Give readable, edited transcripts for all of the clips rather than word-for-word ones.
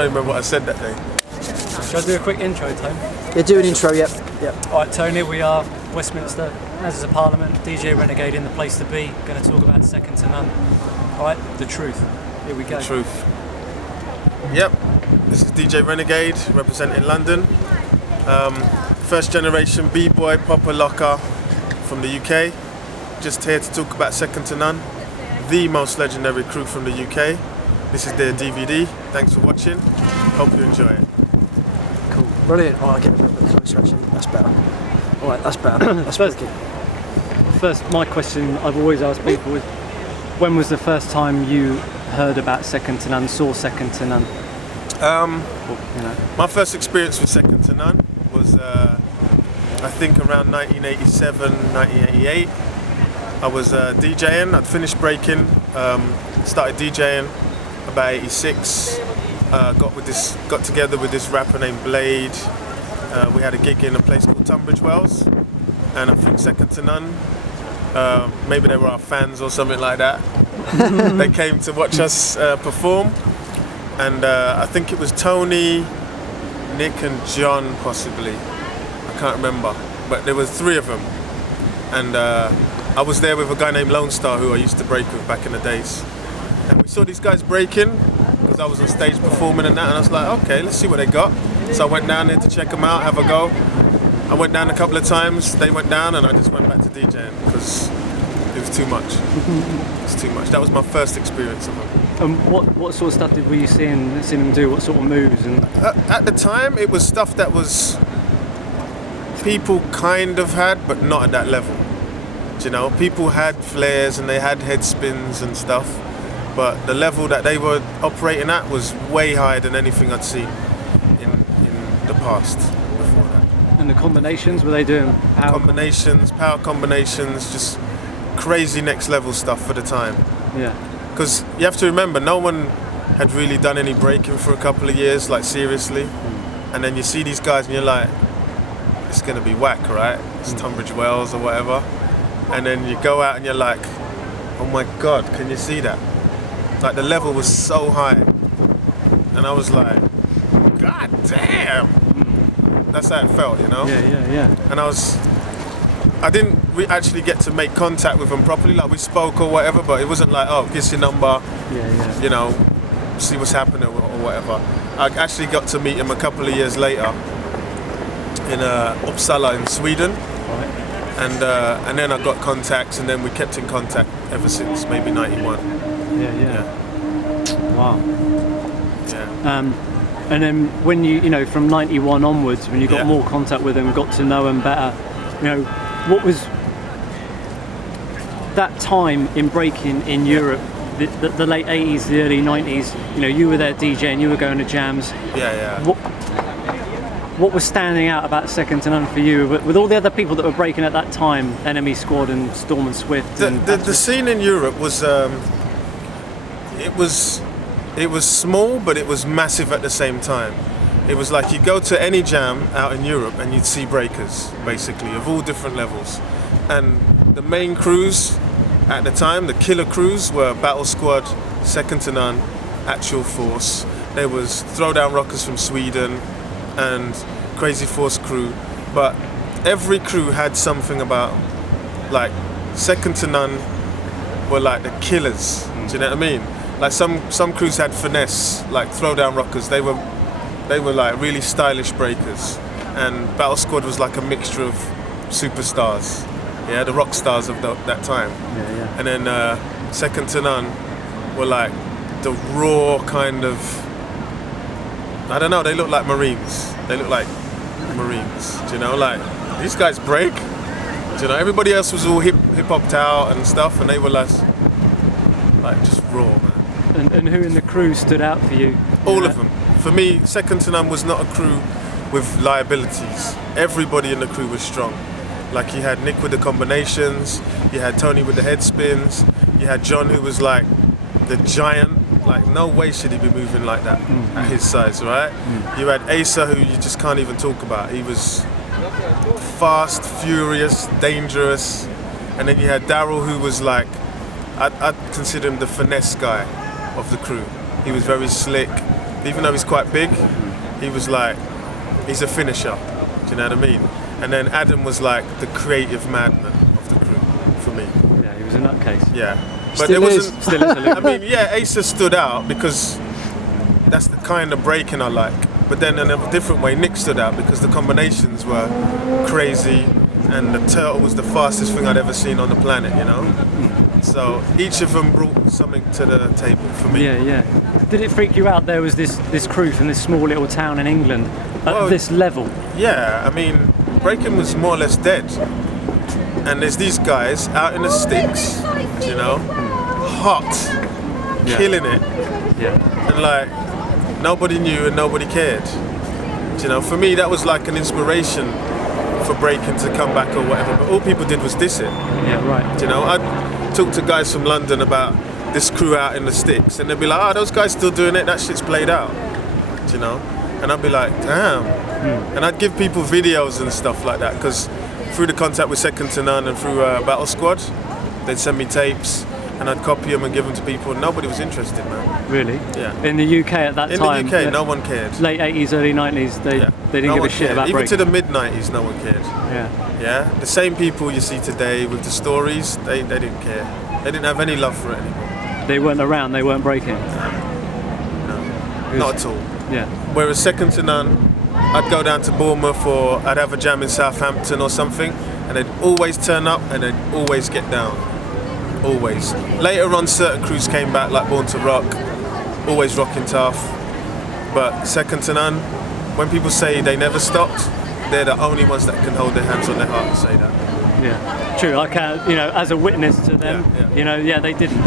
I don't remember what I said that day. Shall I do a quick intro, Tony? Yeah, do an intro, yep. Alright, Tony, we are Westminster, Houses of Parliament, DJ Renegade in the place to be. Going to talk about second to none. Alright, the truth. Here we go. The truth. Yep, this is DJ Renegade representing London. First generation B-Boy Popper Locker from the UK. Just here to talk about Second to None, the most legendary crew from the UK. This is their DVD. Thanks for watching. Hope you enjoy it. Cool. Brilliant. Oh, I'll get a little bit closer actually. That's better. Alright, that's better. That's First, my question I've always asked people is, when was the first time you heard about Second to None, saw Second to None? My first experience with Second to None was, I think, around 1987, 1988. I was DJing. I'd finished breaking, started DJing about 86. Got together with this rapper named Blade. We had a gig in a place called Tunbridge Wells, and I think Second to None, maybe they were our fans or something like that. They came to watch us perform, and I think it was Tony, Nick and John possibly. I can't remember, but there was three of them, and I was there with a guy named Lone Star who I used to break with back in the days. And we saw these guys breaking because I was on stage performing and that, and I was like, okay, let's see what they got. So I went down there to check them out, have a go. I went down a couple of times, they went down, and I just went back to DJing because it was too much. It was too much. That was my first experience of them. And what sort of stuff were you seeing them do? What sort of moves? And at the time, it was stuff that was people kind of had, but not at that level. You know, people had flares and they had head spins and stuff, but the level that they were operating at was way higher than anything I'd seen in the past before that. And the combinations, were they doing power combinations, just crazy next level stuff for the time. Yeah. Because you have to remember, no one had really done any breaking for a couple of years, like seriously. And then you see these guys and you're like, it's gonna be whack, right? It's Tunbridge Wells or whatever. And then you go out and you're like, oh my God, can you see that? Like the level was so high. And I was like, God damn. That's how it felt, you know? Yeah. And I didn't actually get to make contact with them properly, like we spoke or whatever, but it wasn't like, oh, give us your number, you know, see what's happening or whatever. I actually got to meet him a couple of years later in Uppsala in Sweden. And then I got contacts, and then we kept in contact ever since, maybe 91. Yeah. Wow. Yeah. And then when you from 91 onwards, when you got more contact with them, got to know them better, what was that time in breaking in Europe, the late 80s, the early 90s, you were there DJing, you were going to jams. Yeah. What was standing out about Second to None for you, with all the other people that were breaking at that time, Enemy Squad and Storm and Swift? The scene in Europe was, it was small, but it was massive at the same time. It was like you go to any jam out in Europe and you'd see breakers, basically, of all different levels. And the main crews at the time, the killer crews, were Battle Squad, Second to None, Actual Force. There was Throwdown Rockers from Sweden, and Crazy Force crew, but every crew had something about, like, Second to None were like the killers. Do you know what I mean? Like some crews had finesse, like Throwdown Rockers. They were like really stylish breakers, and Battle Squad was like a mixture of superstars, the rock stars of that time. Yeah. And then Second to None were like the raw kind of, I don't know, they look like Marines. They look like Marines, do you know? Like, these guys break, do you know? Everybody else was all hip-hopped out and stuff, and they were like just raw, man. And who in the crew stood out for you? All of them. For me, Second to None was not a crew with liabilities. Everybody in the crew was strong. Like, you had Nick with the combinations, you had Tony with the head spins, you had John, who was like the giant. Like, no way should he be moving like that at his size, right? You had Asa, who you just can't even talk about. He was fast, furious, dangerous. And then you had Daryl, who was like, I'd consider him the finesse guy of the crew. He was very slick, even though he's quite big, he was like, he's a finisher. Do you know what I mean? And then Adam was like the creative madman of the crew for me. Yeah, he was a nutcase. Yeah, but Still it is. wasn't. Still is a little. I mean, yeah, Asa stood out because that's the kind of breaking I like. But then in a different way, Nick stood out because the combinations were crazy, and the turtle was the fastest thing I'd ever seen on the planet, you know? So each of them brought something to the table for me. Yeah, yeah. Did it freak you out there was this crew from this small little town in England at Well, this level? Yeah, I mean, breaking was more or less dead. And there's these guys out in the sticks, you know, hot, killing it. Yeah. And like, nobody knew and nobody cared. You know, for me that was like an inspiration for breaking to come back or whatever. But all people did was diss it. Yeah, right. You know, I talked to guys from London about this crew out in the sticks, and they'd be like, "Oh, those guys still doing it. That shit's played out." You know, and I'd be like, "Damn." And I'd give people videos and stuff like that because through the contact with Second to None and through Battle Squad, they'd send me tapes. And I'd copy them and give them to people, and nobody was interested, man. Really? Yeah. In the UK at that time? In the UK, no one cared. Late 80s, early 90s, they didn't No give a one shit cared. about Even breaking. to the mid-90s, no one cared. Yeah. Yeah? The same people you see today with the stories, they didn't care. They didn't have any love for it anymore. They weren't around, they weren't breaking. No. Not at all. Yeah. Whereas Second to None, I'd go down to Bournemouth or I'd have a jam in Southampton or something, and they'd always turn up and they'd always get down. Always. Later on, certain crews came back, like Born to Rock, always rocking tough. But Second to None, when people say they never stopped, they're the only ones that can hold their hands on their heart and say that. Yeah. True, I can, you know, as a witness to them, Yeah. you know, yeah, they didn't.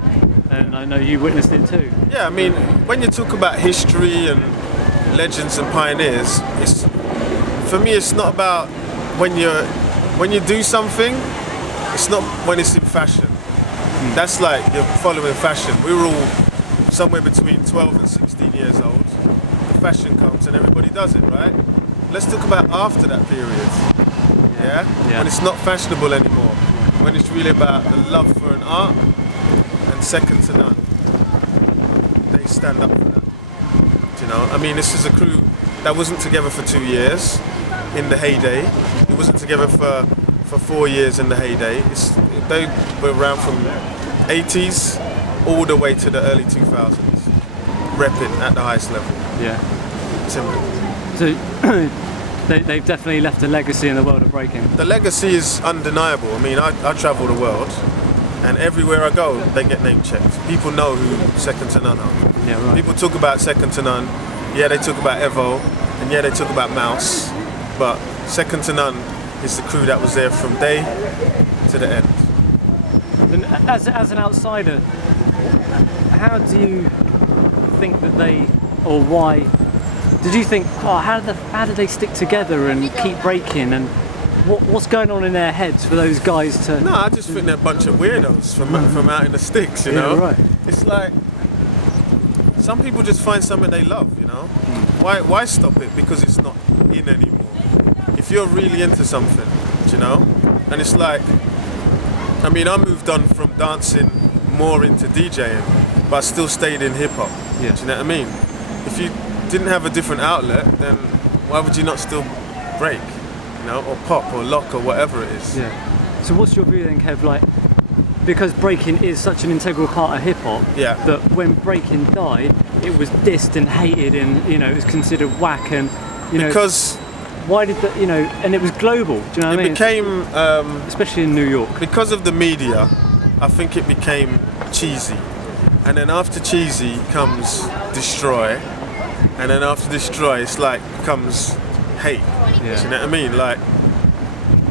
And I know you witnessed it too. Yeah, I mean, when you talk about history and legends and pioneers, it's, for me, it's not about when you do something, it's not when it's in fashion. That's like you're following fashion. We were all somewhere between 12 and 16 years old. The fashion comes and everybody does it, right? Let's talk about after that period. Yeah? When it's not fashionable anymore. When it's really about the love for an art and Second to None. They stand up for that. You know? I mean, this is a crew that wasn't together for 2 years in the heyday. It wasn't together for 4 years in the heyday. They were around from 80s all the way to the early 2000s, repping at the highest level. Yeah. Simple. So they've definitely left a legacy in the world of breaking. The legacy is undeniable. I mean, I travel the world, and everywhere I go, they get name checked. People know who Second to None are. Yeah, right. People talk about Second to None. Yeah, they talk about Evo, and yeah, they talk about Mouse, but Second to None is the crew that was there from day to the end. And as an outsider, how do you think that they, or why, did you think, oh, how did they stick together and keep breaking, and what's going on in their heads for those guys to... No, I just think they're a bunch of weirdos from out in the sticks, you Yeah, know? right. It's like, some people just find something they love, you know? Why stop it because it's not in anymore? If you're really into something, you know? And it's like, I mean, I moved on from dancing more into DJing, but I still stayed in hip hop. Yeah. Do you know what I mean? If you didn't have a different outlet, then why would you not still break? You know, or pop or lock or whatever it is. Yeah. So what's your view then, Kev? Like, because breaking is such an integral part of hip hop, Yeah. that when breaking died, it was dissed and hated, and you know, it was considered whack, and you know, Because why did that, you know, and it was global. Do you know what I mean? it became, Especially in New York. because of the media, I think it became cheesy. And then after cheesy comes destroy. And then after destroy, it's like comes hate. Yeah. Do you know what I mean? Like,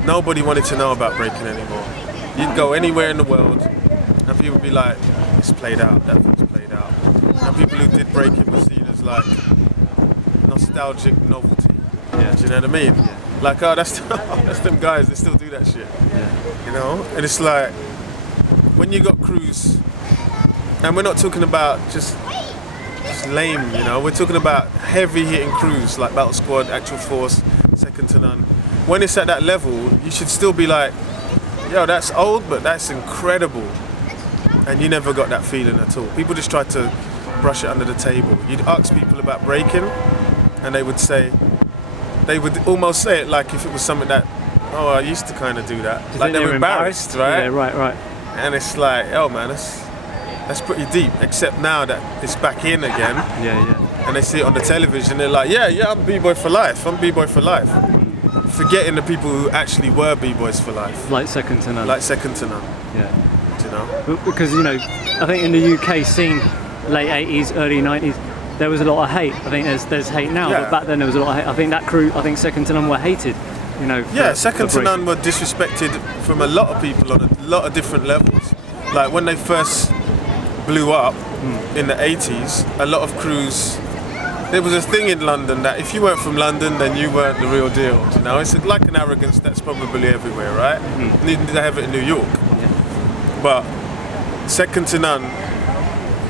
nobody wanted to know about breaking anymore. You'd go anywhere in the world and people would be like, it's played out, that thing's played out. And people who did breaking were seen as like nostalgic novelty. Yeah. Do you know what I mean? Yeah. Like, oh, that's that's them guys that still do that shit. Yeah. You know? And it's like, when you got crews, and we're not talking about just lame, you know, we're talking about heavy hitting crews like Battle Squad, Actual Force, Second to None. When it's at that level, you should still be like, yo, that's old, but that's incredible. And you never got that feeling at all. People just tried to brush it under the table. You'd ask people about breaking, and they would almost say it like if it was something that, oh, I used to kind of do that. Like they were embarrassed, right? Yeah, right. And it's like, oh man, that's pretty deep. Except now that it's back in again. Yeah. And they see it on the television, they're like, yeah, I'm B-Boy for life. I'm B-Boy for life. Forgetting the people who actually were B-Boys for life. Like second to none. Yeah. Do you know? Because, you know, I think in the UK scene, late 80s, early 90s, there was a lot of hate. I think there's hate now, but back then there was a lot of hate. I think that crew, second to none were hated. You know, second to none were disrespected from a lot of people on a lot of different levels. Like when they first blew up in the 80s, a lot of crews, there was a thing in London that if you weren't from London, then you weren't the real deal. You know, it's like an arrogance that's probably everywhere, right? They have it in New York. Yeah. But second to none,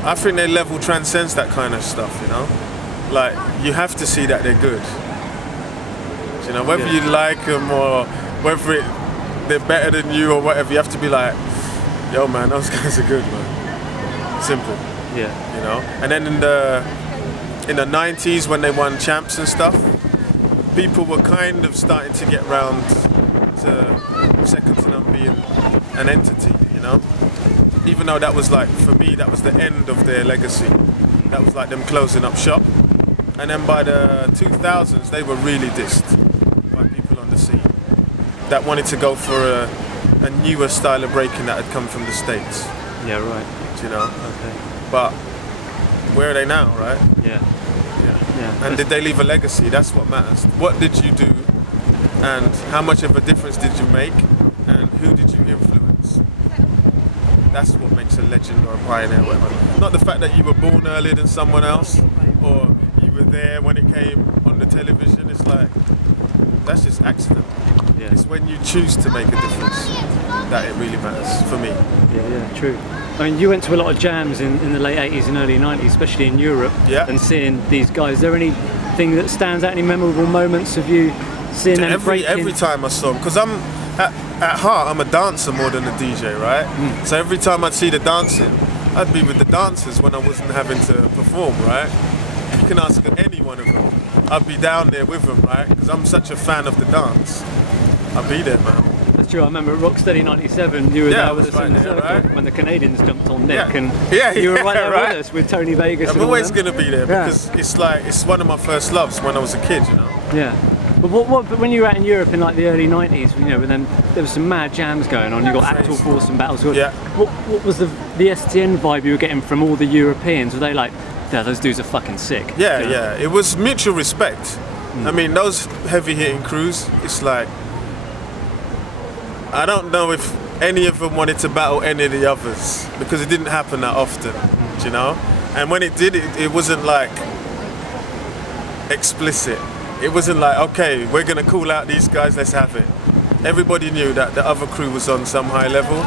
I think their level transcends that kind of stuff, you know? Like, you have to see that they're good. You know, whether you like them or whether they're better than you or whatever, you have to be like, yo man, those guys are good, man. Simple. Yeah. You know? And then in the 90s when they won champs and stuff, people were kind of starting to get round to second to none being an entity, you know? Even though that was like, for me, that was the end of their legacy. That was like them closing up shop. And then by the 2000s, they were really dissed by people on the scene that wanted to go for a newer style of breaking that had come from the States. Yeah, right. You know? Okay. But where are they now, right? Yeah. And did they leave a legacy? That's what matters. What did you do? And how much of a difference did you make? And who did you influence? That's what makes a legend or a pioneer, whatever. Not the fact that you were born earlier than someone else, or you were there when it came on the television. It's like, that's just accident. Yeah. It's when you choose to make a difference that it really matters, for me. Yeah, true. I mean, you went to a lot of jams in the late 80s and early 90s, especially in Europe, and seeing these guys. Is there anything that stands out, any memorable moments of you seeing them breaking? Every time I saw them, because at heart, I'm a dancer more than a DJ, right? So every time I'd see the dancing, I'd be with the dancers when I wasn't having to perform, right? You can ask any one of them. I'd be down there with them, right? Because I'm such a fan of the dance. I'd be there, man. That's true. I remember at Rocksteady '97, you were there with us in the circle when the Canadians jumped on Nick, and you were right there with us with Tony Vegas. I'm always going to be there because it's one of my first loves when I was a kid, you know. Yeah. But but when you were out in Europe in like the early '90s, you know, and then there was some mad jams going on. You got Actual Force and Battles. What was the STN vibe you were getting from all the Europeans? Were they like, yeah, those dudes are fucking sick? Yeah. It was mutual respect. I mean, those heavy hitting crews, it's like, I don't know if any of them wanted to battle any of the others because it didn't happen that often, you know? And when it did, it wasn't like explicit. It wasn't like, okay, we're gonna call out these guys, let's have it. Everybody knew that the other crew was on some high level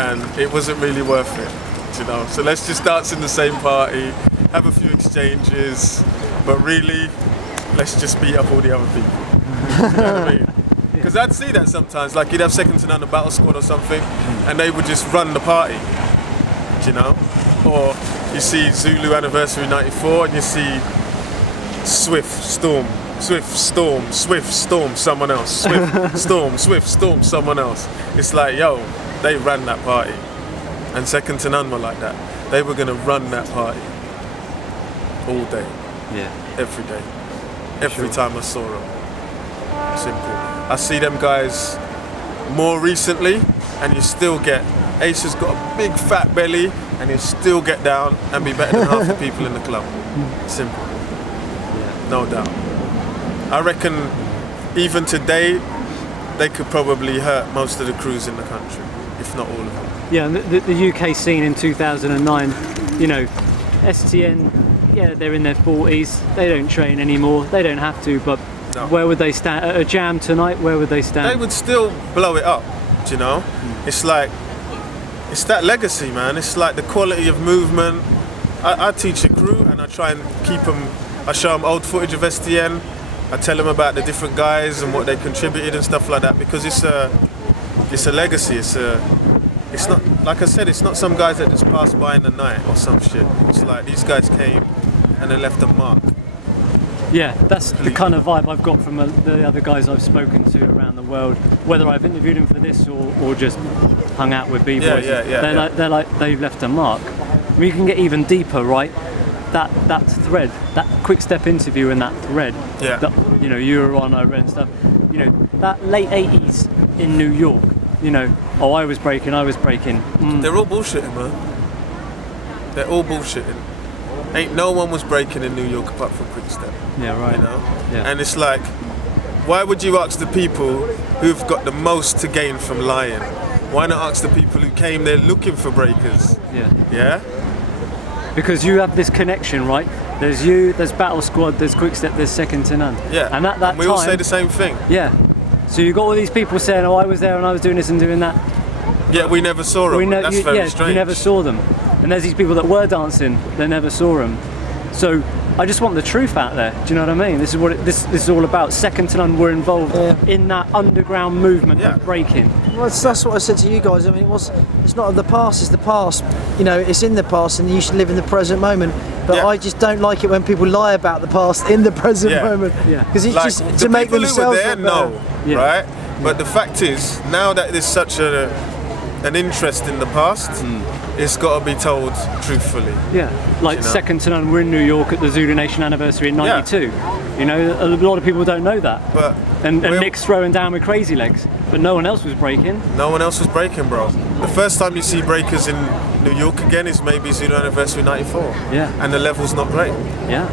and it wasn't really worth it, you know? So let's just dance in the same party, have a few exchanges, but really, let's just beat up all the other people. You know what I mean? Because I'd see that sometimes, like you'd have second to none a battle squad or something, and they would just run the party, you know? Or you see Zulu Anniversary '94 and you see Swift, Storm, someone else. Swift, Storm, someone else. It's like, yo, they ran that party. And second to none were like that. They were gonna run that party all day. Yeah. Every day. Every time I saw them. Simple. I see them guys more recently and you still get, Ace has got a big fat belly and he'll still get down and be better than half the people in the club. Simple. No doubt. I reckon even today they could probably hurt most of the crews in the country, if not all of them. Yeah, and the UK scene in 2009, you know, STN, yeah, they're in their 40s, they don't train anymore, they don't have to, but where would they stand? At a jam tonight, where would they stand? They would still blow it up, do you know? It's like, it's that legacy, man. It's like the quality of movement. I teach a crew and I try and keep them, I show them old footage of STN. I tell them about the different guys and what they contributed and stuff like that because it's a legacy. it's not, like I said, it's not some guys that just passed by in the night or some shit. It's like these guys came and they left a mark. Yeah, that's the kind of vibe I've got from the other guys I've spoken to around the world, whether I've interviewed them for this or just hung out with B-Boys. They're like, they've left a mark. We can get even deeper, right? That thread, that quick step interview in that thread, that, you know, you were on, I read and stuff, you know, that late 80s in New York, you know, oh, I was breaking. They're all bullshitting, man. They're all bullshitting. Ain't no one was breaking in New York apart from Quick Step. Yeah, right. You know? Yeah. And it's like, why would you ask the people who've got the most to gain from lying? Why not ask the people who came there looking for breakers? Yeah. Yeah? Because you have this connection, right? There's you, there's Battle Squad, there's Quick Step, there's Second to None. Yeah. And at that and we all say the same thing. Yeah. So you got all these people saying, oh, I was there and I was doing this and doing that. Yeah, we never saw them. That's very strange. You never saw them. And there's these people that were dancing, they never saw them. So I just want the truth out there. Do you know what I mean? This is what this is all about. Second to None were involved in that underground movement of breaking. Well, that's what I said to you guys. I mean, it's not the past, it's the past. You know, it's in the past and you should live in the present moment. But I just don't like it when people lie about the past in the present moment. Yeah. Because it's like, just to make themselves there, right? But the fact is, now that there's such an interest in the past, it's got to be told truthfully. Yeah, like, you know? Second to None, we're in New York at the Zulu Nation anniversary in '92. You know, a lot of people don't know that. But and Nick's throwing down with Crazy Legs, but no one else was breaking. No one else was breaking, bro. The first time you see breakers in New York again is maybe Zulu anniversary '94. Yeah. And the level's not great. Yeah.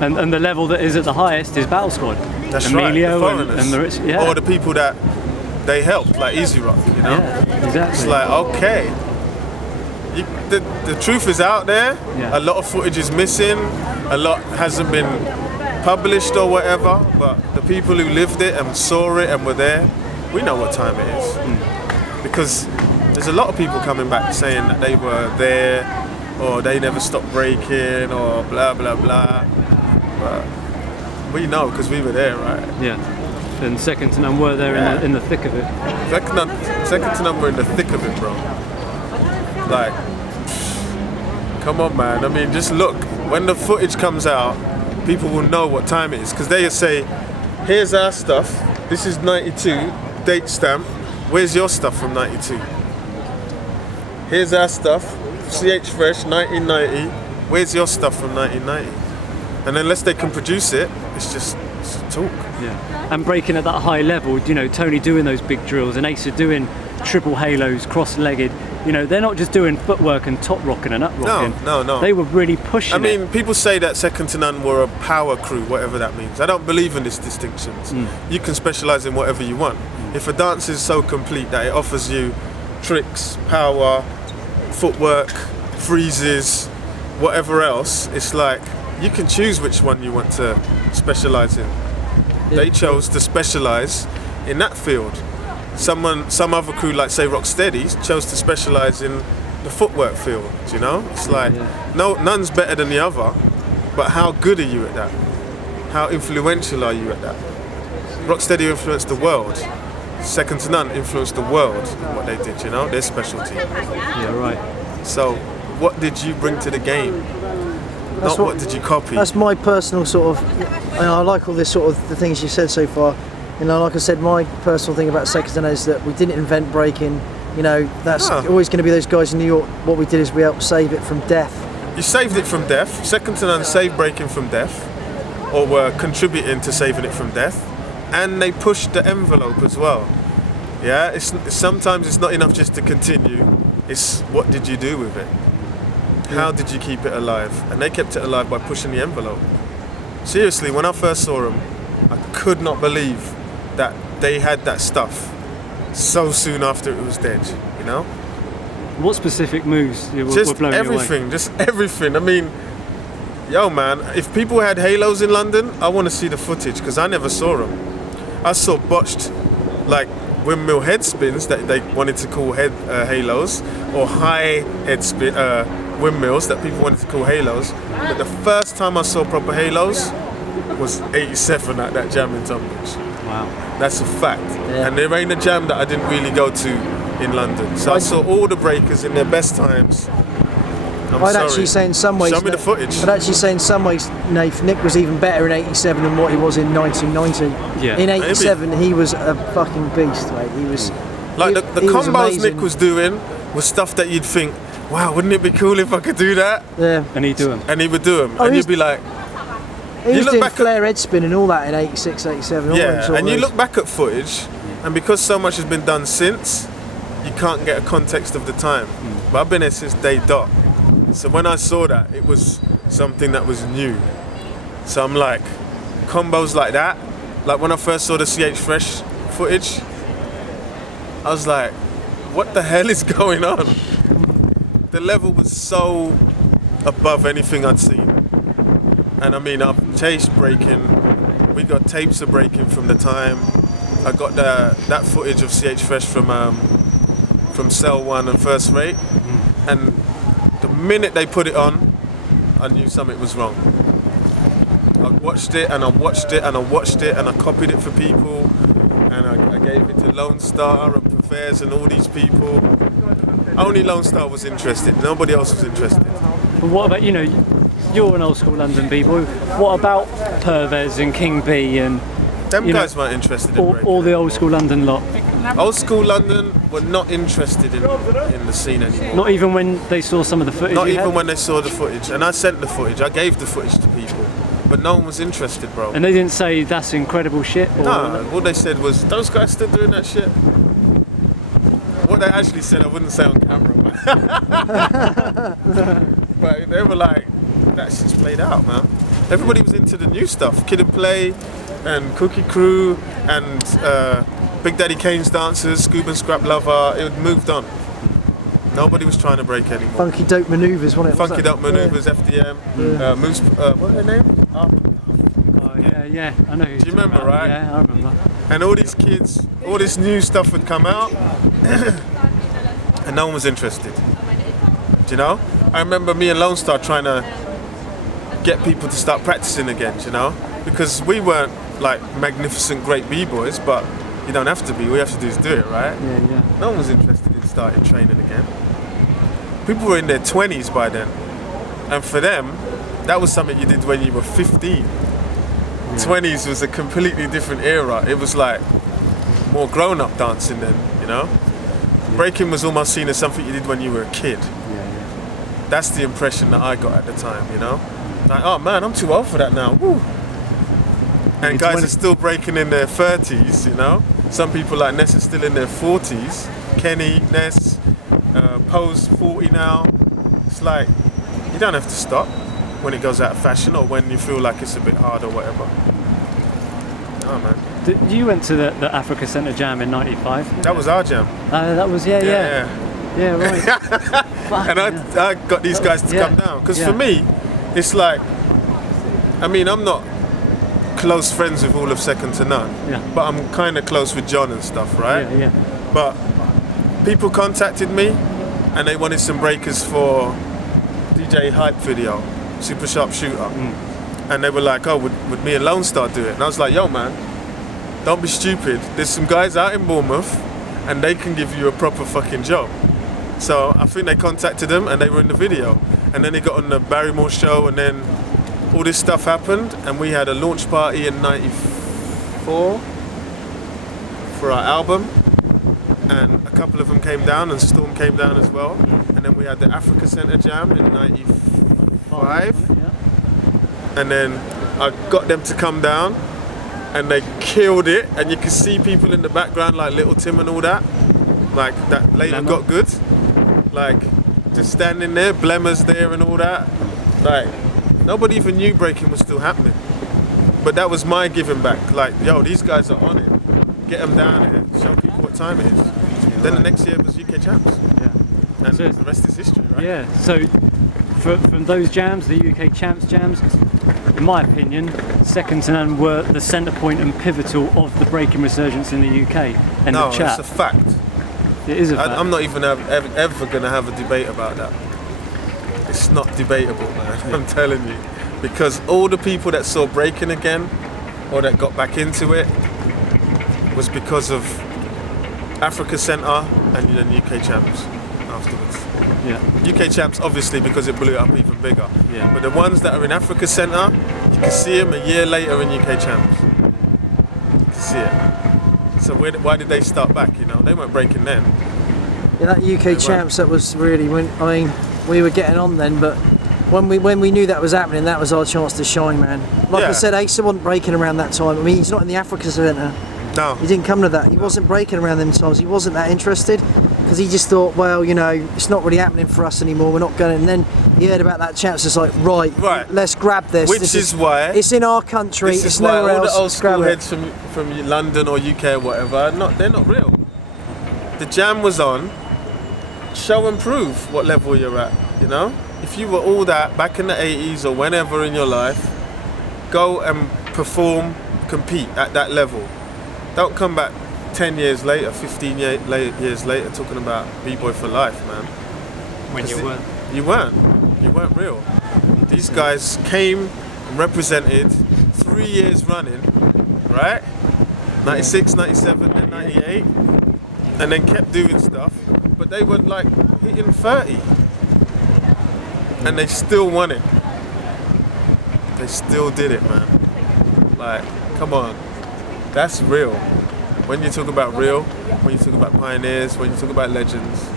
And the level that is at the highest is Battle Squad. That's Emilio right. The foreigners. and the rich, or the people that they helped, like Easy Rock, you know? Yeah, exactly. It's like, okay. The truth is out there. Yeah. A lot of footage is missing. A lot hasn't been published or whatever. But the people who lived it and saw it and were there, we know what time it is. Because there's a lot of people coming back saying that they were there, or they never stopped breaking, or blah blah blah. But we know because we were there, right? Yeah. And Second to None were there in the thick of it. Second to None were in the thick of it, bro. Like, come on, man. I mean, just look. When the footage comes out, people will know what time it is because they say, "Here's our stuff. This is '92, date stamp. Where's your stuff from '92? Here's our stuff, CH Fresh, 1990. Where's your stuff from 1990?" And unless they can produce it, it's just talk. Yeah. And breaking at that high level, you know, Tony doing those big drills and Ace are doing triple halos, cross-legged. You know, they're not just doing footwork and top rocking and up rocking. No. They were really pushing I mean, people say that Second to None were a power crew, whatever that means. I don't believe in these distinctions. You can specialise in whatever you want. If a dance is so complete that it offers you tricks, power, footwork, freezes, whatever else, it's like you can choose which one you want to specialise in. They chose to specialise in that field. Some other crew, like say Rocksteady, chose to specialise in the footwork field. You know, it's like none's better than the other, but how good are you at that? How influential are you at that? Rocksteady influenced the world. Second to None influenced the world in what they did. You know, their specialty. Yeah, right. So, what did you bring to the game? Not what did you copy? That's my personal sort of. I like all this sort of the things you said so far. You know, like I said, my personal thing about Second to None is that we didn't invent breaking. You know, that's always going to be those guys in New York. What we did is we helped save it from death. You saved it from death. Second to None saved breaking from death, or were contributing to saving it from death, and they pushed the envelope as well. Yeah, sometimes it's not enough just to continue. It's what did you do with it? How did you keep it alive? And they kept it alive by pushing the envelope. Seriously, when I first saw them, I could not believe that they had that stuff so soon after it was dead, you know? What specific moves were blowing everything, you away? Just everything. I mean, yo man, if people had halos in London, I want to see the footage because I never saw them. I saw botched, like, windmill head spins that they wanted to call halos, or high head spin windmills that people wanted to call halos. But the first time I saw proper halos was '87 at that jam in Tunbridge. Wow. That's a fact. Yeah. And there ain't a jam that I didn't really go to in London. So I saw all the breakers in their best times. I'd actually say in some ways. Show me the footage. I'd actually say in some ways, Nath, Nick was even better in '87 than what he was in 1990. Yeah. In '87, he was a fucking beast, mate. He was. Like the combos amazing. Nick was doing was stuff that you'd think, wow, wouldn't it be cool if I could do that? Yeah. And he'd do them. And he would do them. Oh, and you'd be like, he was look doing back flare head spin and all that in '86, '87. yeah, and you look back at footage, and because so much has been done since, you can't get a context of the time. But I've been here since day dot. So when I saw that, it was something that was new. So I'm like, combos like that, like when I first saw the CH Fresh footage, I was like, what the hell is going on? The level was so above anything I'd seen. And I mean, I've chased breaking, we got tapes of breaking from the time. I got that footage of CH Fresh from Cell 1 and First Rate. And the minute they put it on, I knew something was wrong. I watched it and I watched it and I watched it and I copied it for people, and I gave it to Lone Star and Pervez and all these people. Only Lone Star was interested, nobody else was interested. But what about, you're an old school London B-boy. What about Pervez and King B and Them guys weren't interested in breaking. all the old school London lot? Old school London were not interested in the scene anymore. Not even when they saw some of the footage? Not even when they saw the footage. And I sent the footage, I gave the footage to people. But no one was interested, bro. And they didn't say that's incredible shit? Or No, all they said was, those guys still doing that shit? What they actually said, I wouldn't say on camera. But they were like, that shit's played out, man. Everybody was into the new stuff. Kid and Play and Cookie Crew and Big Daddy Kane's Dancers, Scoop and Scrap Lover. It had moved on. Nobody was trying to break anymore. Funky Dope Maneuvers, wasn't it? Funky Dope Maneuvers, FDM, Moose, what's her name? Yeah, I know. Do you remember, right? Yeah, I remember. And all these kids, all this new stuff would come out, and no one was interested. Do you know? I remember me and Lone Star trying to get people to start practicing again, do you know? Because we weren't like magnificent great B-boys, but you don't have to be, all you have to do is do it, right? Yeah. No one was interested in starting training again. People were in their 20s by then. And for them, that was something you did when you were 15. 20s was a completely different era. It was like more grown-up dancing then, you know? Breaking was almost seen as something you did when you were a kid. That's the impression that I got at the time, you know? Like, oh man, I'm too old for that now. Woo. And guys are still breaking in their 30s, you know? Some people like Ness are still in their 40s. Kenny, Ness, Poe's 40 now. It's like, you don't have to stop when it goes out of fashion or when you feel like it's a bit hard or whatever. Oh man. You went to the Africa Centre Jam in '95. That was our jam. That was, yeah, right. And I got these guys to come down. Because for me, it's like, I mean, I'm not close friends with all of Second to None, but I'm kind of close with John and stuff, right? Yeah. But people contacted me and they wanted some breakers for DJ Hype video, Super Sharp Shooter. And they were like, oh, would me and Lone Star do it? And I was like, yo man, don't be stupid. There's some guys out in Bournemouth and they can give you a proper fucking job. So I think they contacted them and they were in the video. And then they got on the Barrymore show and then all this stuff happened and we had a launch party in '94 for our album. And a couple of them came down and Storm came down as well. And then we had the Africa Centre Jam in '95. And then I got them to come down and they killed it. And you can see people in the background like Little Tim and all that. Like that later got good. Like just standing there, Blemmer's there and all that. Like nobody even knew breaking was still happening. But that was my giving back. Like, yo, these guys are on it. Get them down here, show people what time it is. Then the next year was UK Champs. And so the rest is history, right? Yeah, so from those jams, the UK Champs jams, in my opinion, Second to None were the centre point and pivotal of the breaking resurgence in the UK. And no, the chat. it's a fact. It is a fact. I'm not even ever going to have a debate about that. It's not debatable, man. I'm telling you. Because all the people that saw breaking again, or that got back into it, was because of Africa Centre, and then UK Champs afterwards. Yeah. UK Champs obviously because it blew it up even bigger. Yeah. But the ones that are in Africa Centre, you can see them a year later in UK Champs. You can see it. So why did they start back? You know, they weren't breaking then. Yeah, that UK Champs, that was really when we were getting on then, but when we knew that was happening, that was our chance to shine, man. Like I said, Asa wasn't breaking around that time. I mean, he's not in the Africa Centre. No. He didn't come to that. He wasn't breaking around them times. He wasn't that interested because he just thought, well, you know, it's not really happening for us anymore. We're not going. And then he heard about that chance. It's like, right, let's grab this. Which is why it's in our country. This is it's why nowhere all else. the old school heads from London or UK or whatever, they're not real. The jam was on. Show and prove what level you're at. You know, if you were all that back in the 80s or whenever in your life, go and perform, compete at that level. Don't come back 10 years later, 15 years later talking about B-Boy for life, man. When you weren't. You weren't real. These guys came and represented 3 years running, right? 96, 97, and 98, and then kept doing stuff, but they were like hitting 30, and they still won it. They still did it, man. Like, come on. That's real. When you talk about real, when you talk about pioneers, when you talk about legends,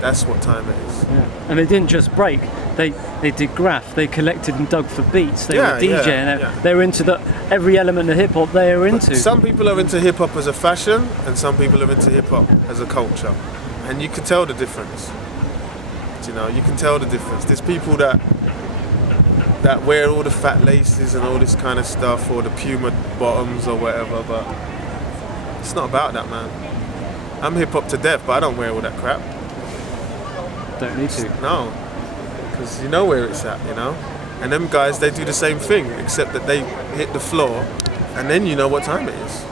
that's what time it is. Yeah. And they didn't just break. They did graph. They collected and dug for beats. They were DJing. They were into every element of hip hop. They were into. Some people are into hip hop as a fashion, and some people are into hip hop as a culture, and you can tell the difference. You know, you can tell the difference. There's people that wear all the fat laces and all this kind of stuff, or the Puma bottoms or whatever, but it's not about that, man. I'm hip hop to death, but I don't wear all that crap. Don't need to. No, because you know where it's at, you know. And them guys, they do the same thing, except that they hit the floor, and then you know what time it is.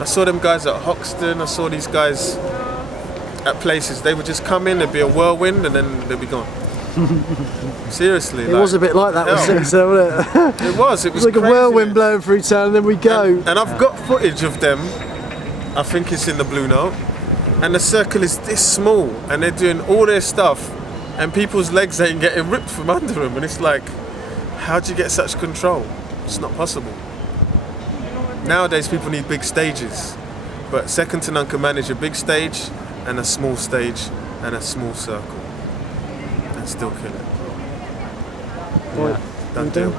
I saw them guys at Hoxton. I saw these guys at places. They would just come in, there'd be a whirlwind, and then they'd be gone. Seriously, it was a bit like that, wasn't it? So, wasn't it? It was like a whirlwind blowing through town, and then we go. And I've got footage of them. I think it's in the Blue Note, and the circle is this small, and they're doing all their stuff, and people's legs ain't getting ripped from under them, and it's like, how do you get such control? It's not possible. Nowadays, people need big stages, but Second to None can manage a big stage and a small stage and a small circle, and still kill it. Done deal.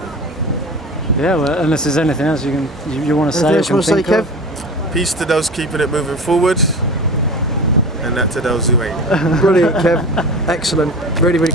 Yeah, well, unless there's anything else you want to say. Anything else you want to say, Kev? Peace to those keeping it moving forward, and that to those who ain't. Brilliant, Kev. Excellent. Really, really.